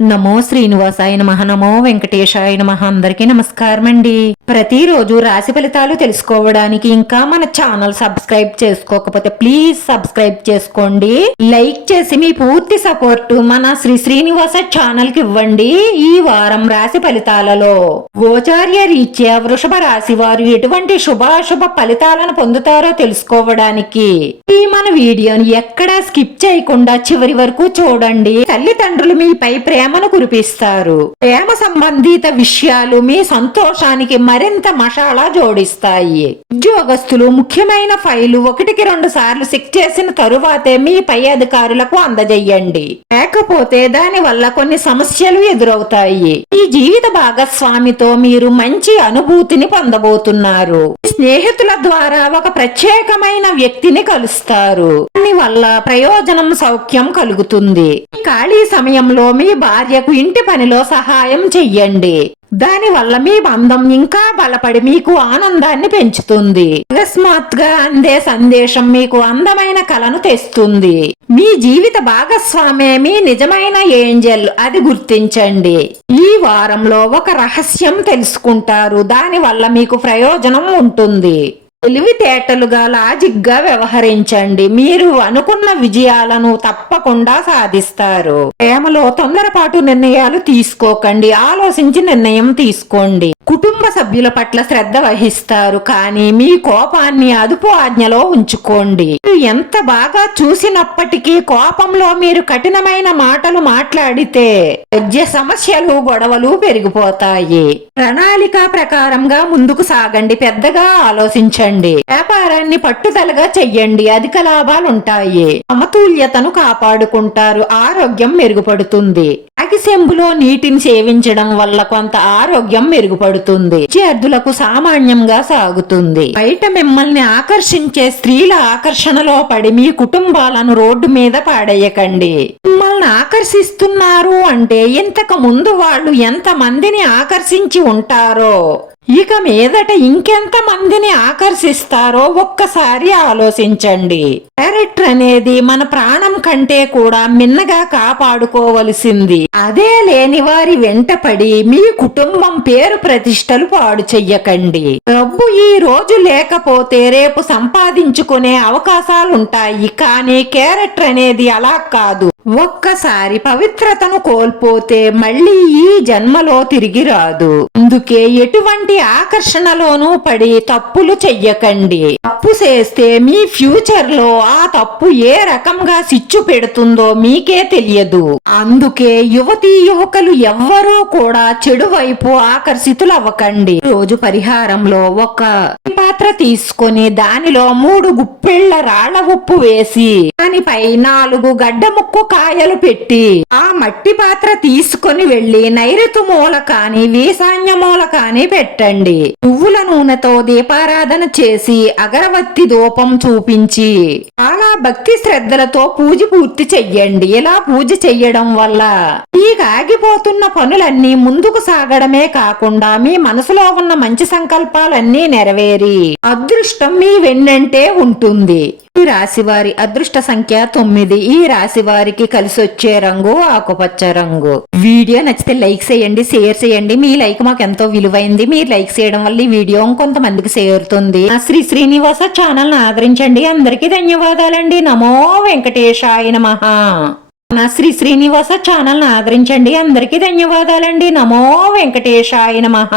నమో శ్రీనివాసాయ నమః. నమో వెంకటేశాయ నమః. అందరికీ నమస్కారం అండి. ప్రతిరోజు రాశి ఫలితాలు తెలుసుకోవడానికి ఇంకా మన ఛానల్ సబ్స్క్రైబ్ చేసుకోకపోతే ప్లీజ్ సబ్స్క్రైబ్ చేసుకోండి. లైక్ చేసి మీ పూర్తి సపోర్ట్ మన శ్రీనివాస ఛానల్ కి ఇవ్వండి. ఈ వారం రాశి ఫలితాలలో గోచార్య రీత్యా వృషభ రాశి వారు ఎటువంటి శుభాశుభ ఫలితాలను పొందుతారో తెలుసుకోవడానికి ఈ మన వీడియోని ఎక్కడా స్కిప్ చేయకుండా చివరి వరకు చూడండి. తల్లిదండ్రులు మీపై ప్రేమను కురిపిస్తారు. ప్రేమ సంబంధిత విషయాలు మీ సంతోషానికి మరింత మసాలా జోడిస్తాయి. ఉద్యోగస్తులు ముఖ్యమైన ఫైలు 1-2 సార్లు చెక్ చేసిన తరువాతే మీ పై అధికారులకు అందజేయండి. లేకపోతే దాని వల్ల కొన్ని సమస్యలు ఎదురవుతాయి. ఈ జీవిత భాగస్వామితో మీరు మంచి అనుభూతిని పొందబోతున్నారు. స్నేహితుల ద్వారా ఒక ప్రత్యేకమైన వ్యక్తిని కలుస్తారు. దాని వల్ల ప్రయోజనం సౌఖ్యం కలుగుతుంది. ఖాళీ సమయంలో మీ భార్యకు ఇంటి పనిలో సహాయం చెయ్యండి. దాని వల్ల మీ బంధం ఇంకా బలపడి మీకు ఆనందాన్ని పెంచుతుంది. అకస్మాత్తుగా అందే సందేశం మీకు అందమైన కలను తెస్తుంది. మీ జీవిత భాగస్వామే మీ నిజమైన ఏంజెల్, అది గుర్తించండి. ఈ వారంలో ఒక రహస్యం తెలుసుకుంటారు. దాని వల్ల మీకు ప్రయోజనం ఉంటుంది. తెలివితేటలుగా లాజిక్ గా వ్యవహరించండి. మీరు అనుకున్న విజయాలను తప్పకుండా సాధిస్తారు. ప్రేమలో తొందరపాటు నిర్ణయాలు తీసుకోకండి. ఆలోచించి నిర్ణయం తీసుకోండి. కుటుంబ సభ్యుల పట్ల శ్రద్ధ వహిస్తారు. కానీ మీ కోపాన్ని అదుపు ఆజ్ఞలో ఉంచుకోండి. ఎంత బాగా చూసినప్పటికీ కోపంలో మీరు కఠినమైన మాటలు మాట్లాడితే మధ్య సమస్యలు గొడవలు పెరిగిపోతాయి. ప్రణాళిక ప్రకారంగా ముందుకు సాగండి. పెద్దగా ఆలోచించండి. వ్యాపారాన్ని పట్టుదలగా చెయ్యండి. అధిక లాభాలుంటాయి. సమతుల్యతను కాపాడుకుంటారు. ఆరోగ్యం మెరుగుపడుతుంది. అగిసెంబులో నీటిని సేవించడం వల్ల కొంత ఆరోగ్యం మెరుగుపడుతుంది. విద్యార్థులకు సామాన్యంగా సాగుతుంది. బయట మిమ్మల్ని ఆకర్షించే స్త్రీల ఆకర్షణలో పడి మీ కుటుంబాలను రోడ్డు మీద పాడేయకండి. మిమ్మల్ని ఆకర్షిస్తున్నారు అంటే ఇంతకు ముందు వాళ్ళు ఎంత మందిని ఆకర్షించి ఉంటారో ఇక మీదట ఇంకెంత మందిని ఆకర్షిస్తారో ఒక్కసారి ఆలోచించండి. క్యారెక్టర్ అనేది మన ప్రాణం కంటే కూడా మిన్నగా కాపాడుకోవలసింది. అదే లేని వారి వెంటపడి మీ కుటుంబం పేరు ప్రతిష్టలు పాడు చెయ్యకండి. డబ్బు ఈ రోజు లేకపోతే రేపు సంపాదించుకునే అవకాశాలుంటాయి. కానీ క్యారెక్టర్ అనేది అలా కాదు. ఒక్కసారి పవిత్రతను కోల్పోతే మళ్ళీ ఈ జన్మలో తిరిగి రాదు. అందుకే ఎటువంటి ఆకర్షణలోనూ పడి తప్పులు చెయ్యకండి. తప్పు చేస్తే మీ ఫ్యూచర్ లో ఆ తప్పు ఏ రకంగా సిచ్చు పెడుతుందో మీకే తెలియదు. అందుకే యువతీ యువకులు ఎవ్వరూ కూడా చెడు వైపు ఆకర్షితులవ్వకండి. రోజు పరిహారంలో ఒక పాత్ర తీసుకొని దానిలో 3 గుప్పెళ్ల రాళ్ల ఉప్పు వేసి దానిపై 4 గడ్డ ముక్కు కాయలు పెట్టి ఆ మట్టి పాత్ర తీసుకొని వెళ్లి నైరుతి మూల కాని ఈశాన్య మూల కాని పెట్టండి. నువ్వుల నూనెతో దీపారాధన చేసి అగరవత్తి ధూపం చూపించి చాలా భక్తి శ్రద్ధలతో పూజ పూర్తి చెయ్యండి. ఇలా పూజ చెయ్యడం వల్ల ఈ ఆగిపోతున్న పనులన్నీ ముందుకు సాగడమే కాకుండా మీ మనసులో ఉన్న మంచి సంకల్పాలన్నీ నెరవేరి అదృష్టం మీ వెన్నంటే ఉంటుంది. ఈ రాశి వారి అదృష్ట సంఖ్య 9. ఈ రాశి వారికి కలిసి వచ్చే రంగు ఆకుపచ్చ రంగు. వీడియో నచ్చితే లైక్ చేయండి, షేర్ చేయండి. మీ లైక్ మాకు ఎంతో విలువైంది. మీరు లైక్ చేయడం వల్ల ఈ వీడియో కొంతమందికి చేరుతుంది. శ్రీనివాస ఛానల్ ని ఆదరించండి. అందరికీ ధన్యవాదాలండి. నమో వెంకటేశాయ నమః. నా శ్రీనివాస ఛానల్ ని ఆదరించండి. అందరికీ ధన్యవాదాలండి. నమో వెంకటేశాయ నమః.